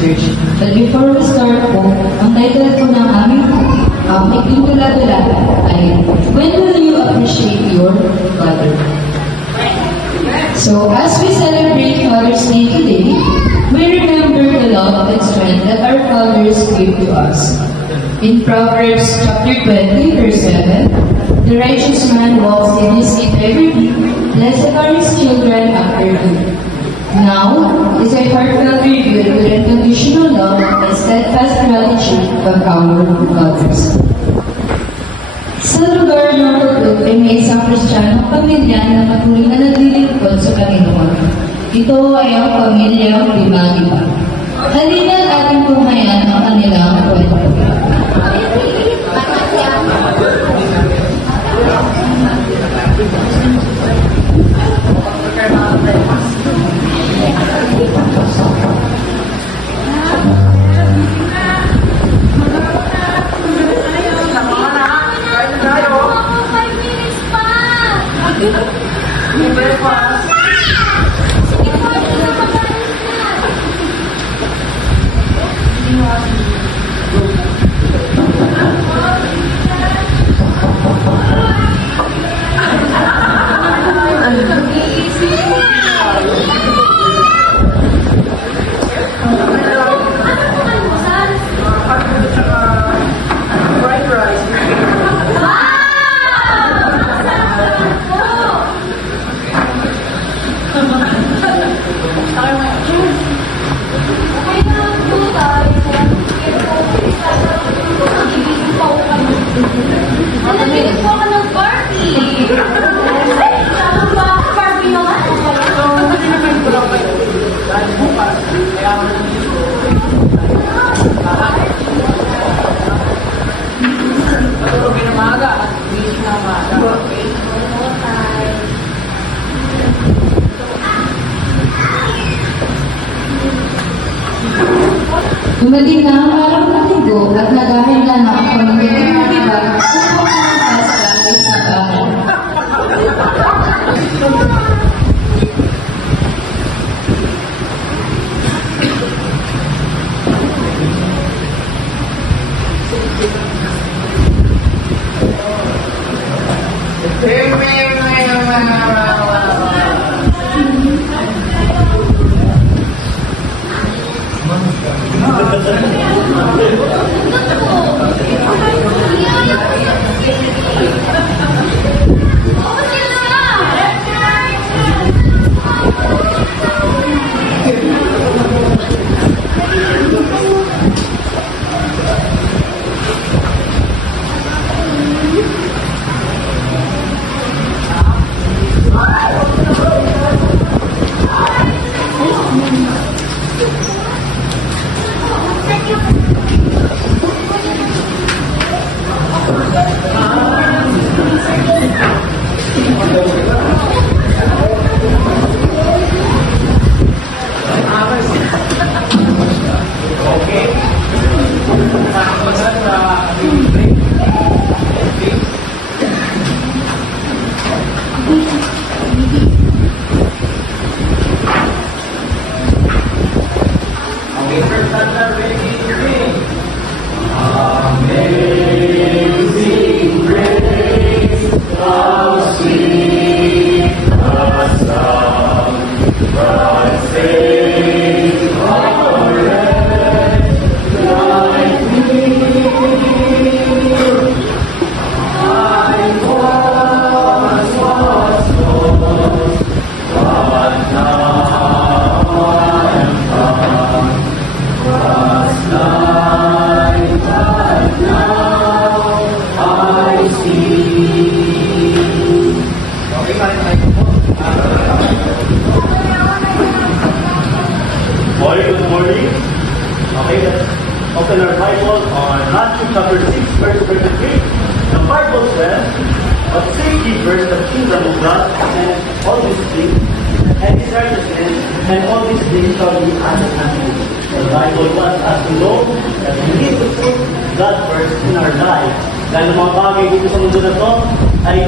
Church. But before we start po, ang title po ng aming ikling tula-tula ay When Will You Appreciate Your Father? So, as we celebrate Father's Day today, we remember the love and strength that our fathers gave to us. In Proverbs chapter 20, verse 7, the righteous man walks in his integrity, blessed are his children after him. Now is a heartfelt tribute to the unconditional love and steadfast gratitude of our fathers. Sa lugar ng Pagod ay may isang Kristiyanong pamilya na patuloy na naglilingkod sa Panginoon. Ito ay ang pamilyang Dimagiba. Halina ating pumayan ang kanilang kwento. Dumating na ang araw ng linggo at naghahanda na ang pamilya ng Dimagiba upang pumunta sa bahay sa bahay. Good morning. Okay, let's open our Bible on Matthew chapter 6, verse 33. The Bible says, "But seek ye first the kingdom of God and all these things, and his righteousness, and all these things shall be added unto you." The Bible wants us to know that we need to put God first in our life. Dahil mga bagay dito sa mundo na to ay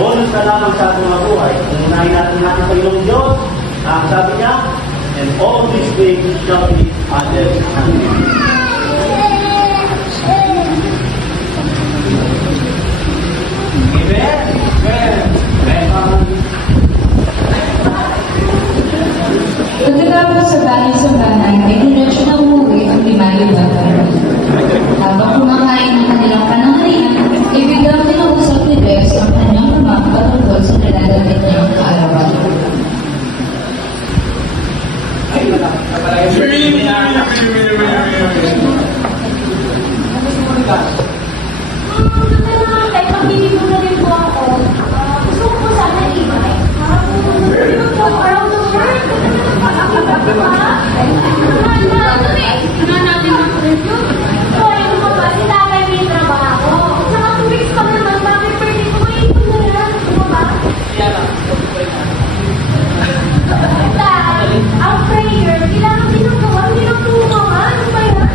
bonus na lamang sa ating mga buhay. Kung unahin natin ang Panginoong Diyos, ang sabi niya, and all these things shall be added unto you. Amen. Amen. Pagkatapos sa bahay-sambahan, ay diretso na umuwi ang limayo batang. Habang kumakain ng kanilang pananghalian, ay biglang kinausap ni Rex ang kanyang ama patungkol sa nalalamit niyang kaarawan. Kahit magbibig mo na rin po ako, gusto ko po sana i-invite. Hindi mo po around the world. Natin ang review. So, ayun po ba, si tatay may trabaho. Saka 2 weeks pa naman, bakit pwede ko maipon na yan? Ano ba? Dahil, ang prayer, kailangan ginagawa, hindi lang tumawa. Ano ba yan?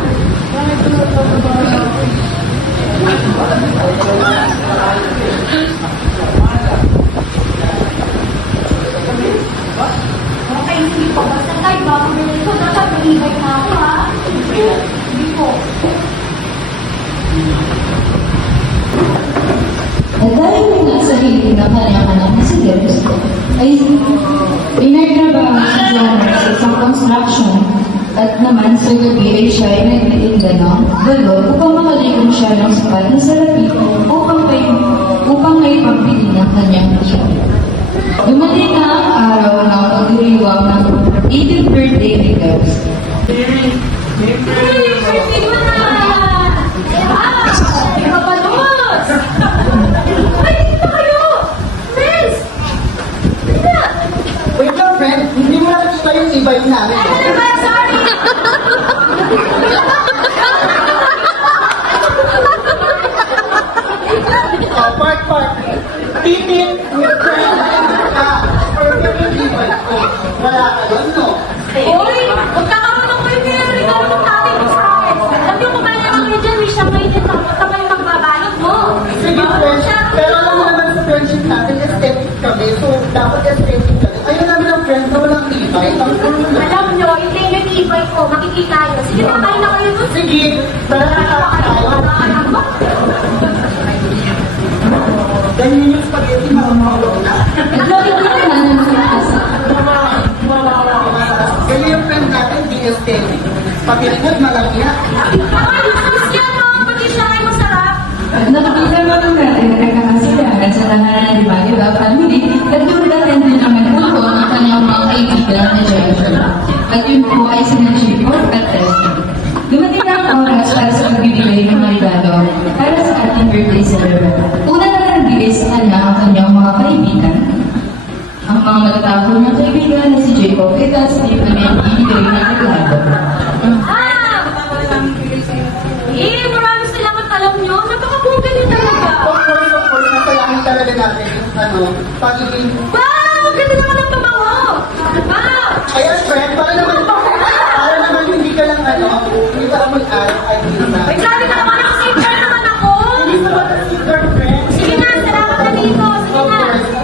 Okay, hindi po. Basta tayo, bago nila ito, dapat nag-ibig na ako, ha? Hindi po. At dahil may nasa hiling ng kanyang anak na si Deus, ay pinagtrabaho si Jonas sa isang construction at naman sa gabi ay siya ay nagtitinda ng balon upang makalikom siya ng sapat na salapi upang may pambili ng kanyang hiya. Dumating na ang araw ng pagdiriwang ng 18th birthday ni Deus. Hey, birthday mo na! Ah! Kapalos! Ay, dito kayo! Friends! Dito! Wait lang, friend. Hindi mo nakikita yung e-bike namin. Ano ba? Sorry! Park. Pipit with friend. Or yung e-bike ko. Wala ka doon, no? Hoy! Magkakaroon ko yung nilaligalo ng tatay mo sa akin. Alam niyo kung kaya kayo dyan, may siya kayo dyan, tapos kamay magbabalot mo. Sige, friend. Pero alam mo naman sa friendship natin, aesthetic kami. So, dapat aesthetic kami. Ayaw namin ang friend na walang e-bike. Ang cool na. Alam niyo, yung yung e-bike ko, makikita niyo. Sige, pakain na kayo doon. Sige, tara na tayo. Anak mo? Ganyan yung spaghetti, makamawag na. Naglagay ko naman ng sinasa. Ganyan yung friend natin, di aesthetic. Pagkilikod, malagya. Ay, gusto siya, no? Pati siya kayo masarap. Nakikita mo nung natin na nagkakasilahan sa tahanan ng Limayo family at doon natin din ang nagpunto ng kanyang mga kaibigan na Jennifer. At yun po ay sina Chico at Tessie. Dumating na ang oras para sa pagbibigay ng regalo para sa ating birthday celebration. Una na nagbigay sa kanya ang kanyang mga kaibigan. Ang mga matatapon ng kaibigan na si Jacob ay Tessie na may bibigay ng regalo. Ah! Maraming salamat, alam niyo. Napakabuti niyo talaga. Of course, masalahin talaga natin yung pagiging. Wow! Ganda naman ang pabango! Wow! Ayan, friend, para naman hindi ka lang hindi ka lang mag-araw ay hindi Ay, sabi na naman ako, safe naman ako. Hindi mo ba si girlfriend? Sige na, salamat na dito. Sige na.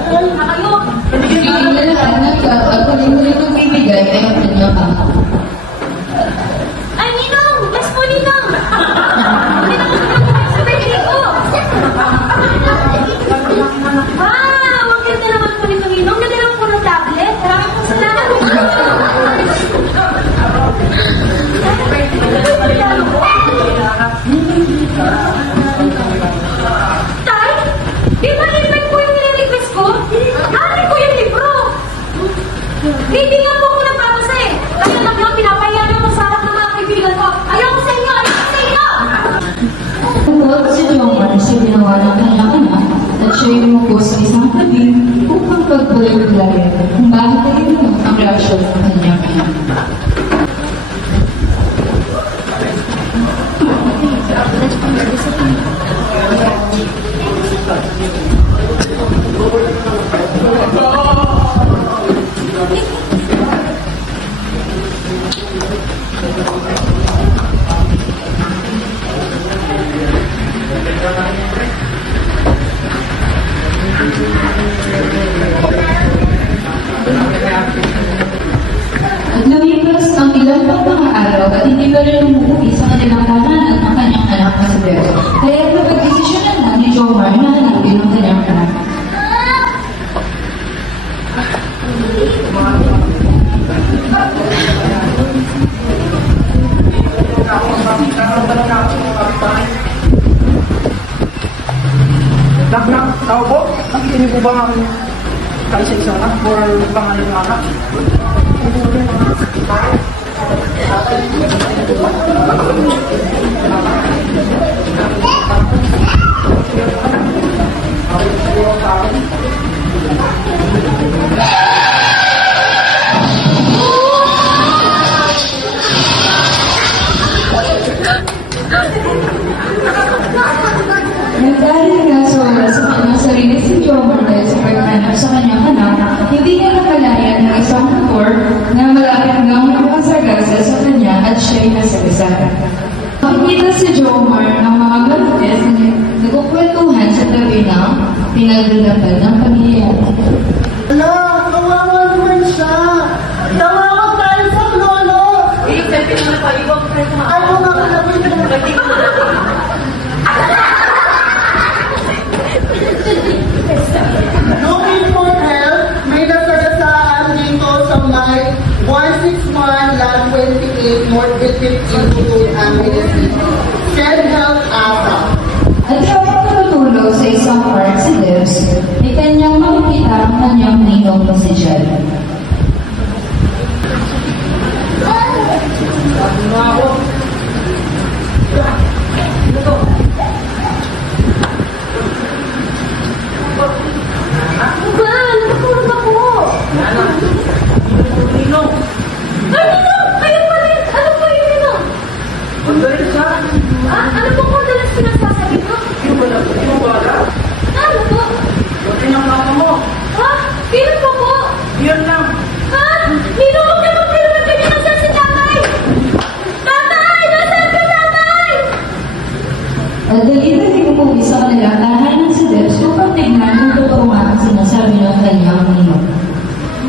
Na kayo. Hindi na lahat nagkakaguling rin ng bibigay ay ang kanyang ama. Ay, Ninong! Yes po, Ninong! Sa birthday ko! Wow! Ang ganda naman po nito, Ninong. Ganda naman po ng tablet. Maraming po salamat. Tay, di ba nilipad po yung nire-request ko? Hanap ko yung libro. Hindi nga po ako nagpapasa eh. Kaya lang yung pinapahiya niyo ko sa harap ng mga kaibigan ko. Ayoko sa inyo! Ayoko sa inyo! Tungkol si Jomar sa ginawa ng kanyang anak at siya yumuko sa isang tabi upang pagpalaglayan kung bakit ay ganun ang reaksyon ng kanyang anak. hindi pa rin umuwi sa kanilang tahanan ang kanyang anak na si Beth. Kaya napag-desisyonan na ni Jomar na hanapin ang kanyang anak. Nak, tao po? Nakita niyo po ba ang kaisa-isa na? Or pangalan ng anak? Nagdahil nga sa oras sa kanyang sarili si Jomar dahil sa paghanap sa kanyang anak, hindi niya nakalayan ng isang motor na malapit ngang makasagasa sa kanya at siya'y nasagasaan. Makikita si Jomar ng mga marites na nagkukwentuhan sa tabi ng pinagdadapan ng pangyayari. Ala, kawawa naman siya. Tawawag tayo sa lolo. Ano nga kalapit mo? Looking for help, may nasagasaan dito sa may 161 Land 28 Northgate 15 Tutuy, Angeles City. Send help ASAP. At habang natutulog sa isang park si Debs, ay kanyang makikita ang kanyang ninong na si Jan. Ba, natutulog ako. Ninong! Ay, Ninong! Kayo pa rin! Ano po yung Ninong? Magaling siya! Ano po kung dalas pinasasabi mo? Yung wala? Ano po? Buti ng mama mo! Ha? Kailan po po? Yan lang! Ha? Ninong, huwag na magpiliwan kayo nasa si tatay! Tatay! Nasaan ka, tatay? At dali-dali umuwi sa kanilang tahanan si Debs upang tignan kung totoo nga ang sinasabi ng kanyang ninong.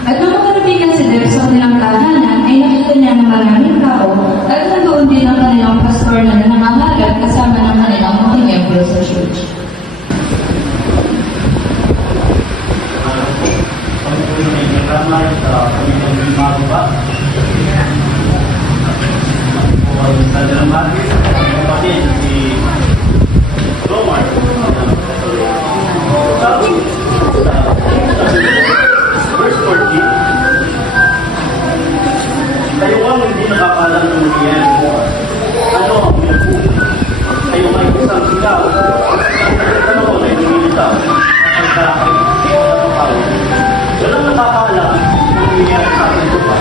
At nang makarating si Debs sa kanilang tahanan, ay nakita niya na maraming tao at nandoon din ang kanilang pastor na nangangalat kasama ng kanilang mga miyembro sa church. Kami po yung may nagramay sa Panginoon ng Maguba. Po ay sa dalang bagay, ang kapatid si Jomar. Sabi sa verse 14, kayo ang hindi nakakalam ng mga ano ang pinagpo? Kayo ay isang sigaw. Ang tanong ay lumilitaw. Ang kalakay, ang tawag. Walang nakakaalam ng nangyayari sa ating lupa.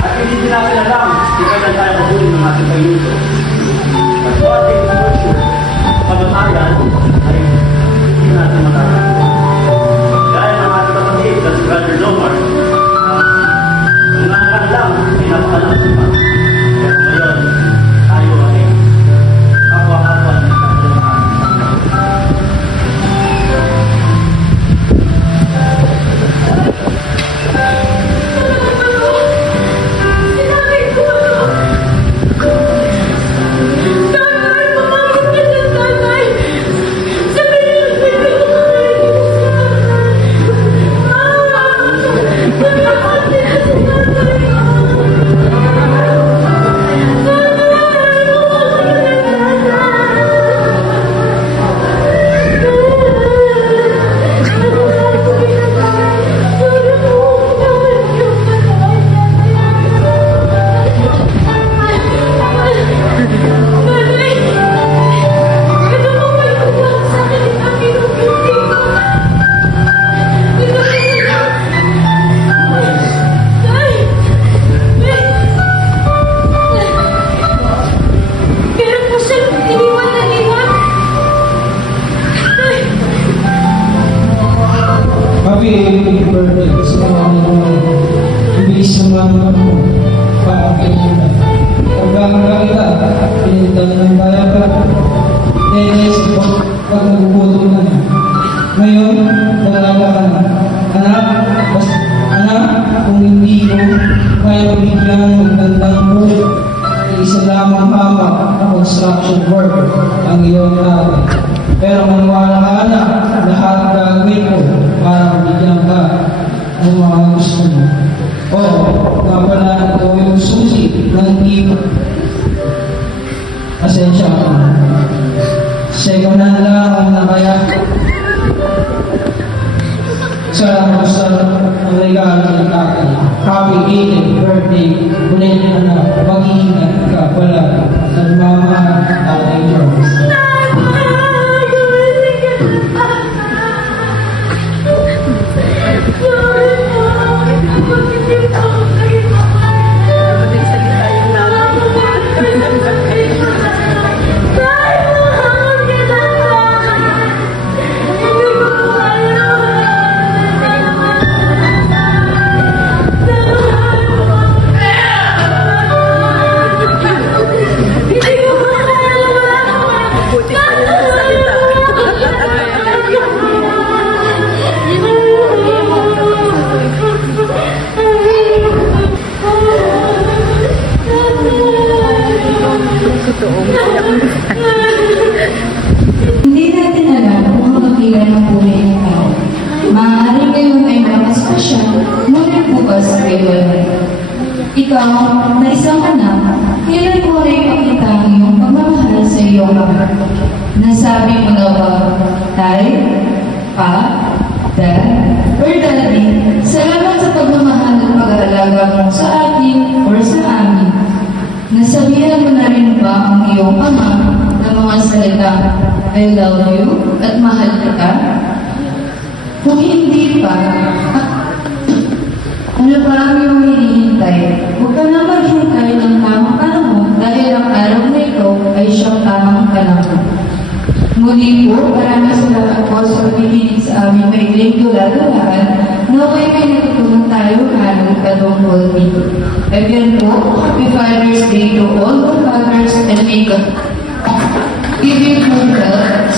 At hindi din natin alam kung kailan tayo mahuli ng ating payuso. At so ating worship, pagmamayan ay hindi natin matatagal. Dahil ang ating kapatid na si Brother Lomar, kung nakakalam, ay napakalam sa pa. Kaya ngayon, tayo ay kapwa-kapwa ng kapwa. Sinabi ko ano? Tatay, mamamit ka ng tatay! Sabihin mo yung tatay! Natapat niya si tatay! Pero po siya iniwan na iniwan. Happy birthday. Gusto ko namin ibilis naman ako para ganyan na. Pagkakala kita, pinilitan ng diaper. Pag nagpuputo na. Ngayon, dalaga ka na. Anak, kung hindi mo kaya biglang magandang mo, isa lang work ang iyong tao. Pero maniwala ka na lahat gagawin ko para mabigyan ka ng mga gusto mo. O, kapala ito yung susi ng iyo. Asensya ka. Second hand lang na kaya sa gusto ng regalo ng tatay. Happy 80th birthday. Ulit na mag-iingat ka pala ng mama tatay George. Hindi natin alam kung ano kailan ng buhay ng tao. Maaaring ngayon ay malakas pa siya, ngunit bukas ay wala. Ikaw, na isang anak, kailan mo rin ipakita ang iyong pagmamahal sa iyong ama? Nasabi mo na ba, Tay, Pa, Dad, or Daddy, salamat sa pagmamahal at pag-aalaga mo sa atin or sa amin. Nasabihan mo na rin ba ang iyong ama ng mga salita, I love you at mahal kita? Kung hindi pa, ano ba ang iyong hinihintay? Huwag ka na maghintay ng tamang panahon dahil ang araw na ito ay siyang tamang panahon. Muli po, maraming salamat po sa pagkikinig sa aming maigling dula-dulaan. Naway may natutunan tayo ng katungkol dito. Again po, Happy Father's Day to all the fathers and may God give you good health,